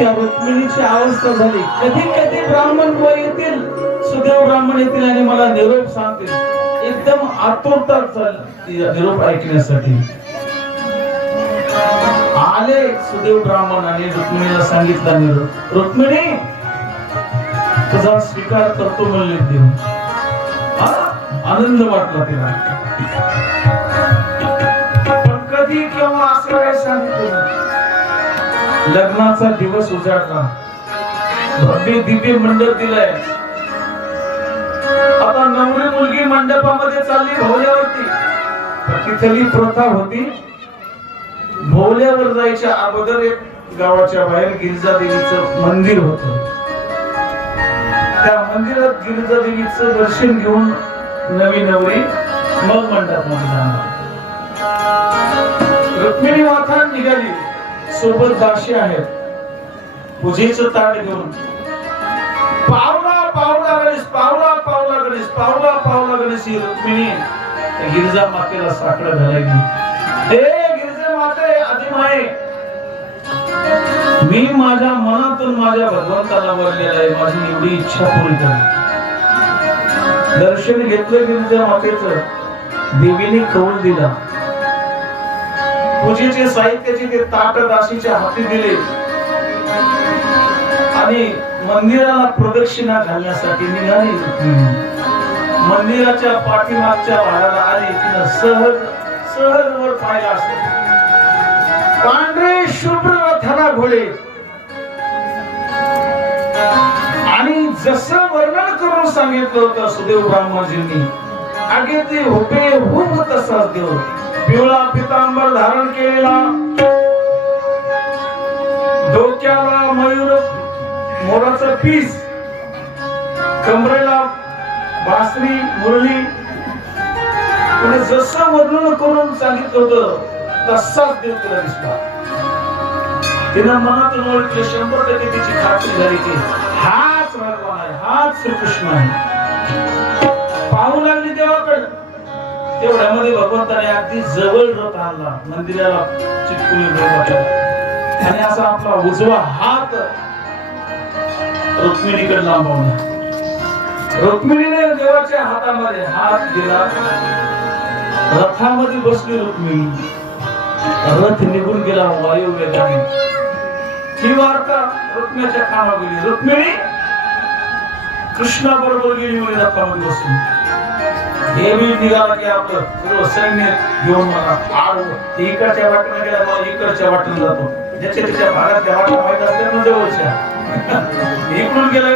त्या रुक्मिणीची अवस्था झाली. कधी कधी ब्राह्मण वर येतील सुदैव ब्राह्मण येतील आणि मला निरोप सांगतील. एकदम आतुरता निरोप ऐकण्यासाठी. आले सुदैव ब्राह्मण आणि रुक्मिणीला सांगितला निरोप रुक्मिणी तुझा स्वीकार करतो म्हणले देव आनंद वाटला तिला. पण कधी किंवा असं काय सांगितलं लग्नाचा दिवस उजाडला. भव्य दिव्य मंडप दिलाय. आता नवरी मुलगी मंडपामध्ये चालली भोवल्यावरती. तिथली प्रथा होती. भोवल्यावर जायच्या अगोदर एक गावाच्या बाहेर गिरिजा देवीचं मंदिर होत. त्या मंदिरात गिरिजा देवीचं दर्शन घेऊन नवी नवरी मग मंडपामध्ये जाणार. रुक्मिणी माथा निघाली. सोबत दाशी आहेत. पूजेच ताट घेऊन. पावला पावला गणेश पावला पावला गणेश पावला पावला गणेश ही रुक्मिणी. त्या गिरिजा मातेला साकडं घालायली. ए गिरिजा माते आदिमाये मी माझ्या मनातून माझ्या भगवंताला वरलेला आहे. माझी एवढी इच्छा पूर्ण कर दर्शन घेतलं गिरिजा मातेच. देवीने कौल दिला. पूजेचे साहित्याचे ते ताट दासीच्या हाती दिले. आणि मंदिराला प्रदक्षिणा घालण्यासाठी निघाली. मंदिराच्या पाठीमागच्या भागाला आली. तिनं सहज सहज वर पाहिला असत. पांढरे शुभ्र रथाला घोडे. आणि जसं वर्णन करून सांगितलं होतं सुदेव ब्राह्मणजींनी आगे ते होते हुब तसाच देव पिवळा पितांबर धारण केलेला. डोक्याला मयूर मोराच पीस. कमरेला बासरी मुरली. जसं वर्णन करून सांगितलं होतं तसाच देव तिला दिसला. तिनं मनातून ओळखले शंभर टक्के तिची खात्री झाली की हाच भगवान आहे हाच श्रीकृष्ण आहे. पाहू लागली देवाकडे. तेवढ्यामध्ये भगवंताने अगदी जवळ रथ आणला मंदिराला चिटकून आणि असा आपला उजवा हात रुक्मिणीकडे लांबवला. रुक्मिणीने देवाच्या हातामध्ये हात दिला. रथामध्ये बसली रुक्मिणी. रथ निघून गेला वायू वेगाने ही वार्ता रुक्म्याच्या कामा गेली. रुक्मिणी कृष्णा बरोबर गेली म्हणे रथामध्ये बसून. हे मी निघाला की आपलं सर्व सैन्य घेऊन मला आड हो. इकडच्या वाटणं गेला मला इकडच्या वाटणं जातो. ज्याच्या त्याच्या भागात त्या वाटणं माहीत असते ना जवळच्या. इकडून गेला